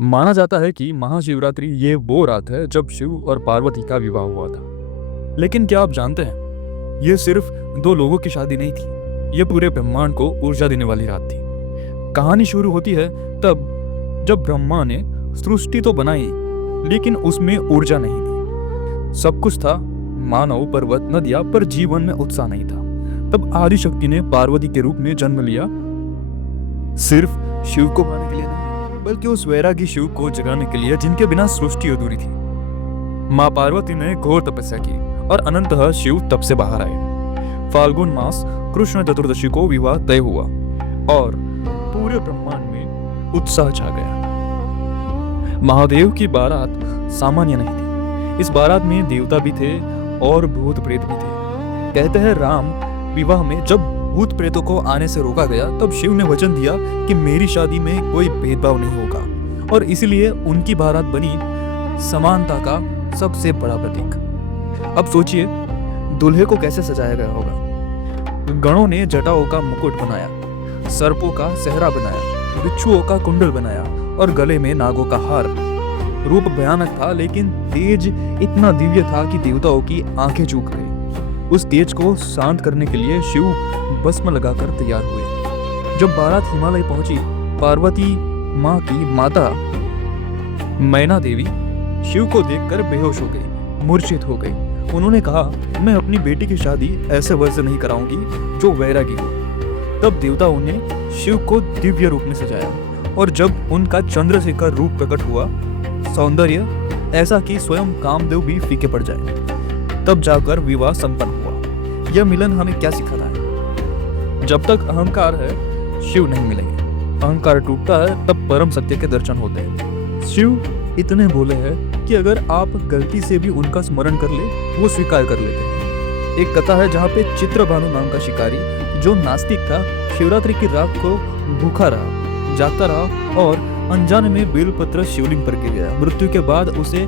माना जाता है कि महाशिवरात्रि ये वो रात है जब शिव और पार्वती का विवाह हुआ था। लेकिन क्या आप जानते हैं, ये सिर्फ दो लोगों की शादी नहीं थी, ये पूरे ब्रह्मांड को ऊर्जा देने वाली रात थी। कहानी शुरू होती है तब जब ब्रह्मा ने सृष्टि तो बनाई, लेकिन उसमें ऊर्जा नहीं थी। सब कुछ था, मानव, पर्वत, नदियां, पर जीवन में उत्साह नहीं था। तब आदिशक्ति ने पार्वती के रूप में जन्म लिया, सिर्फ शिव को पाने के लिए नहीं, बल्कि उस वैरागी शिव को जगाने के लिए जिनके बिना सृष्टि अधूरी थी। माँ पार्वती ने घोर तपस्या की और अनंतः शिव तप से बाहर आए। फाल्गुन मास कृष्ण चतुर्दशी को विवाह तय हुआ और पूरे ब्रह्मांड में उत्साह छा गया। महादेव की बारात सामान्य नहीं थी। इस बारात में देवता भी थे और भूत प्रेत भी थे। कहते हैं राम विवाह में जब भूत प्रेतों को आने से रोका गया, तब शिव ने वचन दिया कि मेरी शादी में कोई भेदभाव नहीं होगा, और इसीलिए उनकी बारात बनी समानता का सबसे बड़ा प्रतीक। अब सोचिए, दूल्हे को कैसे सजाया गया होगा। गणों ने जटाओं का मुकुट बनाया, सर्पों का सेहरा बनाया, बिच्छुओं का कुंडल बनाया और गले में नागों का हार। रूप भयानक था, लेकिन तेज इतना दिव्य था कि देवताओं की आंखें चूक गई। उस तेज को शांत करने के लिए शिव भस्म लगाकर तैयार हुए। जब बारात हिमालय पहुंची, पार्वती माँ की माता मैना देवी शिव को देखकर बेहोश हो गई, मूर्छित हो गई। उन्होंने कहा, मैं अपनी बेटी की शादी ऐसे वर से नहीं कराऊंगी जो वैरागी हो। तब देवताओं ने शिव को दिव्य रूप में सजाया, और जब उनका चंद्रशेखर रूप प्रकट हुआ, सौंदर्य ऐसा कि स्वयं कामदेव भी फीके पड़ जाए, तब जाकर विवाह संपन्न हुआ। यह मिलन हमें क्या सिखाता है? जब तक अहंकार है, शिव नहीं मिलेंगे। अहंकार टूटता है तब परम सत्य के दर्शन होते हैं। शिव इतने भोले हैं कि अगर आप गलती से भी उनका स्मरण कर ले, वो स्वीकार कर लेते हैं। एक कथा है जहाँ पे चित्रभानु नाम का शिकारी, जो नास्तिक था, शिवरात्रि की रात को भूखा रहा, जागता रहा और अनजाने में बेलपत्र शिवलिंग पर गिर गया। मृत्यु के बाद उसे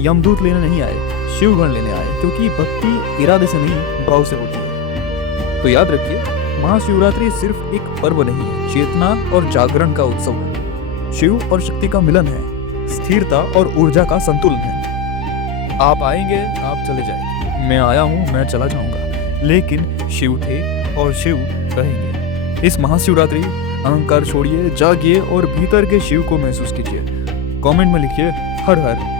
यमदूत लेने नहीं आए, शिवगण लेने आए, क्योंकि भक्ति इरादे से नहीं, भाव से होती है। तो याद रखिए, महाशिवरात्रि सिर्फ एक पर्व नहीं है, चेतना और जागरण का उत्सव है। शिव और शक्ति का मिलन है, स्थिरता और ऊर्जा का संतुलन है। आप आएंगे, आप चले जाएंगे, मैं आया हूँ, मैं चला जाऊंगा, लेकिन शिव थे और शिव रहेंगे। इस महाशिवरात्रि अहंकार छोड़िए, जागिए और भीतर के शिव को महसूस कीजिए। कमेंट में लिखिए, हर हर